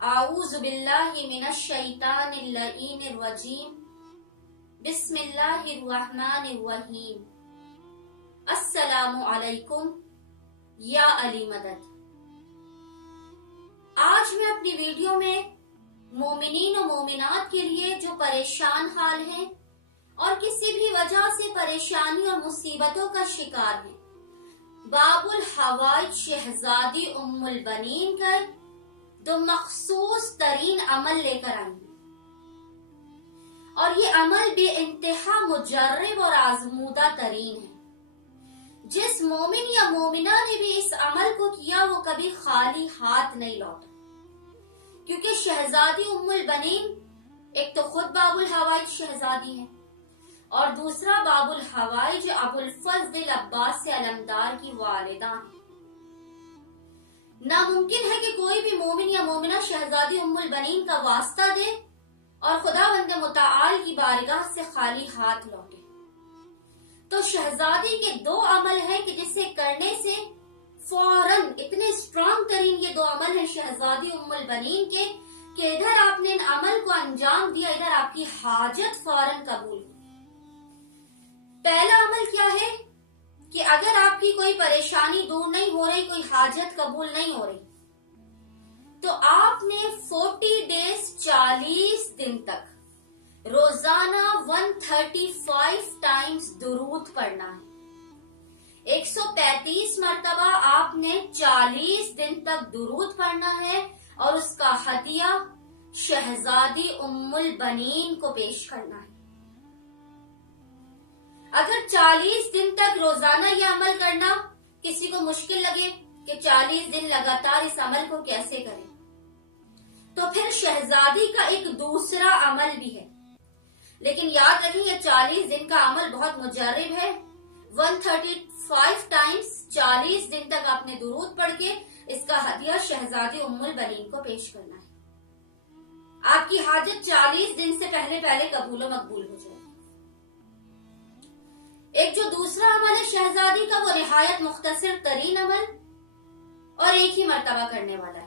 अऊज़ु बिल्लाहि मिनश शैतानिर लईनिर रजीम। बिस्मिल्लाहिर रहमानिर रहीम। अस्सलामु अलैकुम या अली मदद। आज मैं अपनी वीडियो में मोमिनीन और मोमिनात के लिए जो परेशान हाल हैं और किसी भी वजह से परेशानी और मुसीबतों का शिकार हैं, बाबुल हवाइज शहजादी उम्मुल बनीन का दो मखसूस तरीन अमल लेकर आई और ये अमल बेइंतहा मुजर्रब और आजमूदा तरीन है। जिस मोमिन या मोमिना ने भी इस अमल को किया वो कभी खाली हाथ नहीं लौटा, क्योंकि शहजादी उम्मुल बनीन एक तो खुद बाबुल हवाइज शहजादी है और दूसरा बाबुल हवाइज अबुल फज़ल अब्बास से अलमदार की वालिदा है। नामुमकिन है कि कोई भी मोमिन या मोमिना शहजादी उम्मुल बनीन का वास्ता दे और खुदावंद मुताआल की बारगाह से खाली हाथ लौटे। तो शहजादी के दो अमल हैं कि जिसे करने से फौरन, इतने स्ट्रॉन्ग तरीन ये दो अमल हैं शहजादी उम्मुल बनीन के कि इधर आपने इन अमल को अंजाम दिया, इधर आपकी हाजत फौरन कबूल। पहला अमल क्या है कि अगर आपकी कोई परेशानी दूर नहीं हो रही, कोई हाजत कबूल नहीं हो रही, तो आपने 40 डेज 40 दिन तक रोजाना 135 टाइम्स दुरूद पढ़ना है। 135 मरतबा आपने 40 दिन तक दुरूद पढ़ना है और उसका हदिया शहजादी उम्मुल बनीन को पेश करना है। अगर 40 दिन तक रोजाना ये अमल करना किसी को मुश्किल लगे कि 40 दिन लगातार इस अमल को कैसे करें, तो फिर शहजादी का एक दूसरा अमल भी है। लेकिन याद रखें ये 40 दिन का अमल बहुत मुजर्रब है। 135 टाइम्स 40 दिन तक आपने दुरूद पढ़ के इसका हदिया शहजादी उम्मुल बनीन को पेश करना है। आपकी हाजत 40 दिन से पहले पहले कबूल व मकबूल हो जाए। एक जो दूसरा अमल है शहजादी का, वो निहायत मुख्तसर तरीन अमल और एक ही मर्तबा करने वाला है।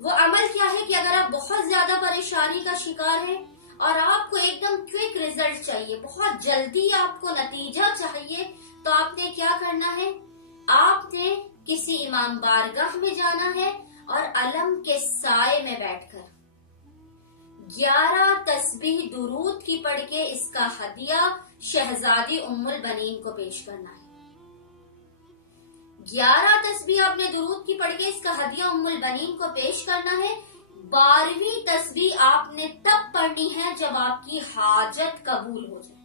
वो अमल क्या है कि अगर आप बहुत ज्यादा परेशानी का शिकार हैं और आपको एकदम क्विक रिजल्ट चाहिए, बहुत जल्दी आपको नतीजा चाहिए, तो आपने क्या करना है, आपने किसी इमाम बारगाह में जाना है और अलम के साए में बैठकर 11 तस्बीह दुरूद की पढ़ के इसका हदिया शहजादी उम्मुल बनीन को पेश करना है। 11 तस्बीह आपने दुरूद की पढ़ के इसका हदिया उम्मुल बनीन को पेश करना है। 12वीं तस्बीह आपने तब पढ़नी है जब आपकी हाजत कबूल हो जाए।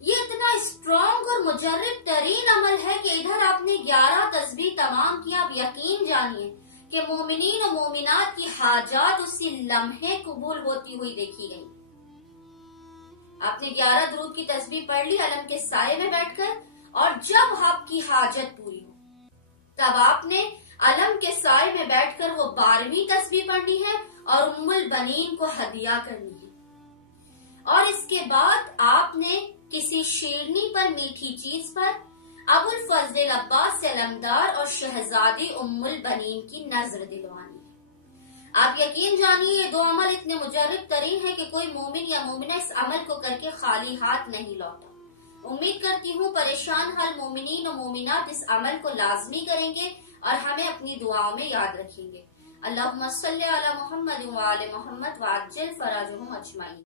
ये इतना स्ट्रॉन्ग और मुजर्रब तरीन अमल है कि इधर आपने 11 तस्बीह तमाम किया। आप यकीन जानिए कि मोमिनीन और मोमिनात की हाजात उसी लम्हे कबूल होती हुई देखी गई। आपने 11 दुरूद की तस्बीह पढ़ ली अलम के साए में बैठकर, और जब आपकी हाजत पूरी हो तब आपने अलम के साए में बैठकर वो 12वीं तस्बीह पढ़नी है और उम्मुल बनीन को हदिया करनी है। और इसके बाद आपने किसी शेरनी पर, मीठी चीज पर अबुल फज़ल अब्बास से अलमदार और शहजादी उम्मुल बनीन की नजर दिलवानी है। आप यकीन जानिए ये दो अमल इतने मुजर्रब तरीन है कि कोई मोमिन या मोमिना इस अमल को करके खाली हाथ नहीं लौटा। उम्मीद करती हूँ परेशान हाल मोमिनीन और मोमिनात इस अमल को लाजमी करेंगे और हमें अपनी दुआओं में याद रखेंगे। अल्लाहुम्मा सल्ली अला मुहम्मद व आले मुहम्मद व अज्जिल फराजहुम अजमाइन।